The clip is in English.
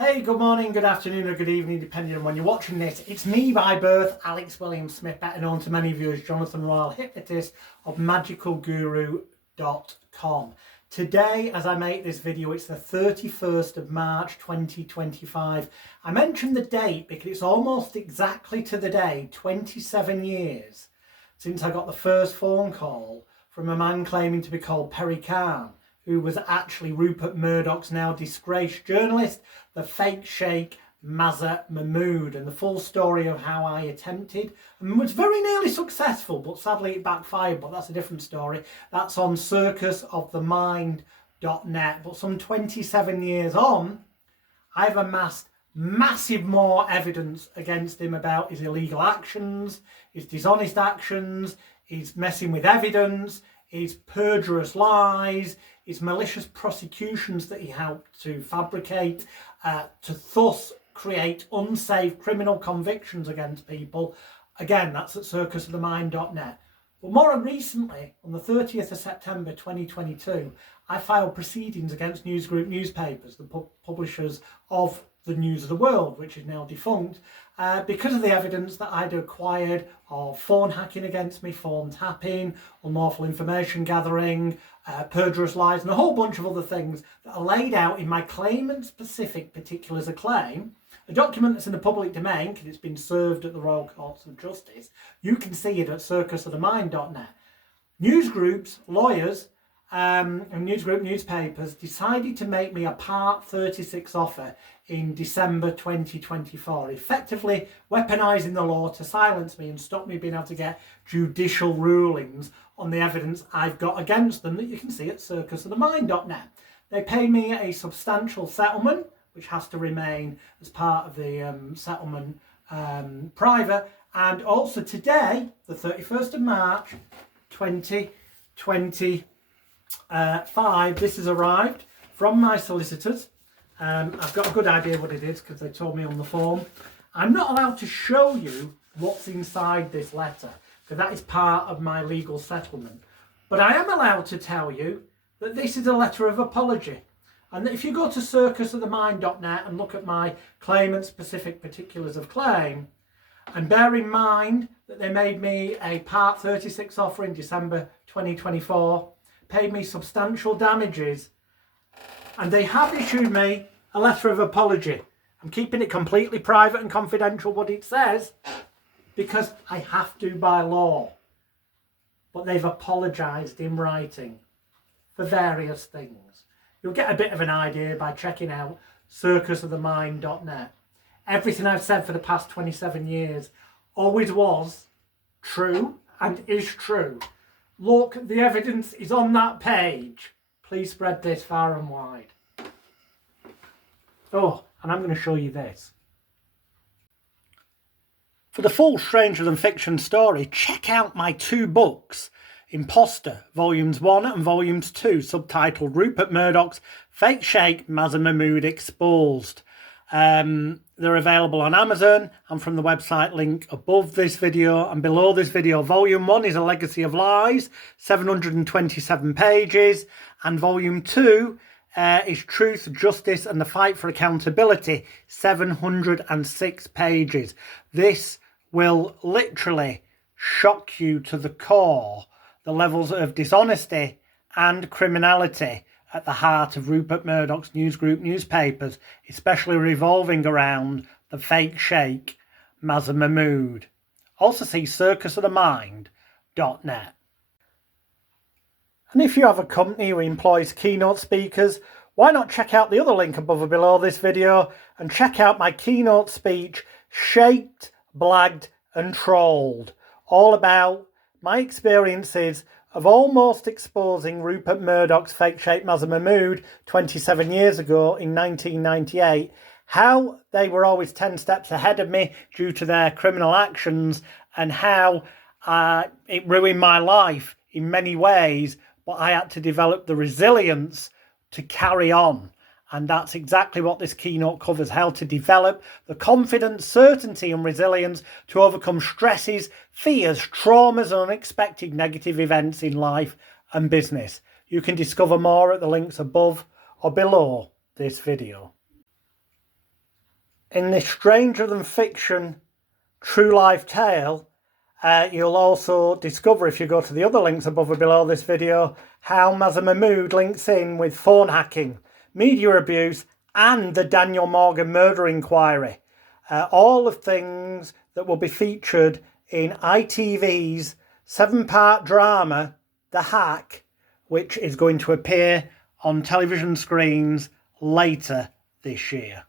Hey, good morning, good afternoon or good evening, depending on when you're watching this. It's me by birth, Alex William Smith, better known to many of you as Jonathan Royal, hypnotist of magicalguru.com. Today, as I make this video, it's the 31st of March 2025. I mentioned the date because it's almost exactly to the day, 27 years, since I got the first phone call from a man claiming to be called Perry Khan, who was actually Rupert Murdoch's now disgraced journalist, the fake Sheikh Mazher Mahmood, and the full story of how I attempted and was very nearly successful, but sadly it backfired, but that's a different story. That's on circusofthemind.net. But some 27 years on, I've amassed massive more evidence against him about his illegal actions, his dishonest actions, his messing with evidence, his perjurious lies, his malicious prosecutions that he helped to fabricate, to thus create unsafe criminal convictions against people. Again, that's at circusofthemind.net. But more recently, on the 30th of September 2022, I filed proceedings against News Group newspapers, the publishers of the News of the World, which is now defunct, because of the evidence that I'd acquired of phone hacking against me, phone tapping, unlawful information gathering, perjurious lies, and a whole bunch of other things that are laid out in my claimant-specific particulars of claim, a document that's in the public domain because it's been served at the Royal Courts of Justice. You can see it at circusofthemind.net. News groups, lawyers, and News Group newspapers decided to make me a Part 36 offer in December 2024, effectively weaponising the law to silence me and stop me being able to get judicial rulings on the evidence I've got against them that you can see at circusofthemind.net. They paid me a substantial settlement, which has to remain as part of the settlement private, and also today, the 31st of March 2025, this has arrived from my solicitors. I've got a good idea what it is because they told me on the form. I'm not allowed to show you what's inside this letter because that is part of my legal settlement. But I am allowed to tell you that this is a letter of apology. And that if you go to circusofthemind.net and look at my claimant-specific particulars of claim, and bear in mind that they made me a Part 36 offer in December 2024, paid me substantial damages, and they have issued me a letter of apology. I'm keeping it completely private and confidential what it says because I have to by law. But they've apologised in writing for various things. You'll get a bit of an idea by checking out circusofthemind.net. Everything I've said for the past 27 years always was true and is true. Look, the evidence is on that page. Please spread this far and wide. Oh, and I'm going to show you this. For the full Stranger Than Fiction story, check out my two books, Imposter, Volumes 1 and Volumes 2, subtitled Rupert Murdoch's Fake Sheikh Mazher Mahmood Exposed. They're available on Amazon and from the website link above this video and below this video. Volume 1 is A Legacy of Lies, 727 pages, and Volume 2 is Truth, Justice and the Fight for Accountability, 706 pages. This will literally shock you to the core, the levels of dishonesty and criminality at the heart of Rupert Murdoch's News Group newspapers, especially revolving around the fake Sheikh Mazher Mahmood. Also see circusofthemind.net. And if you have a company who employs keynote speakers, why not check out the other link above or below this video and check out my keynote speech, Shaped, Blagged and Trolled, all about my experiences of almost exposing Rupert Murdoch's fake Sheikh Mazher Mahmood 27 years ago in 1998, how they were always 10 steps ahead of me due to their criminal actions, and how it ruined my life in many ways, but I had to develop the resilience to carry on. And that's exactly what this keynote covers, how to develop the confidence, certainty and resilience to overcome stresses, fears, traumas and unexpected negative events in life and business. You can discover more at the links above or below this video. In this stranger than fiction true life tale, you'll also discover, if you go to the other links above or below this video, how Mazher Mahmood links in with phone hacking, media abuse and the Daniel Morgan murder inquiry. All the things that will be featured in ITV's 7-part drama, The Hack, which is going to appear on television screens later this year.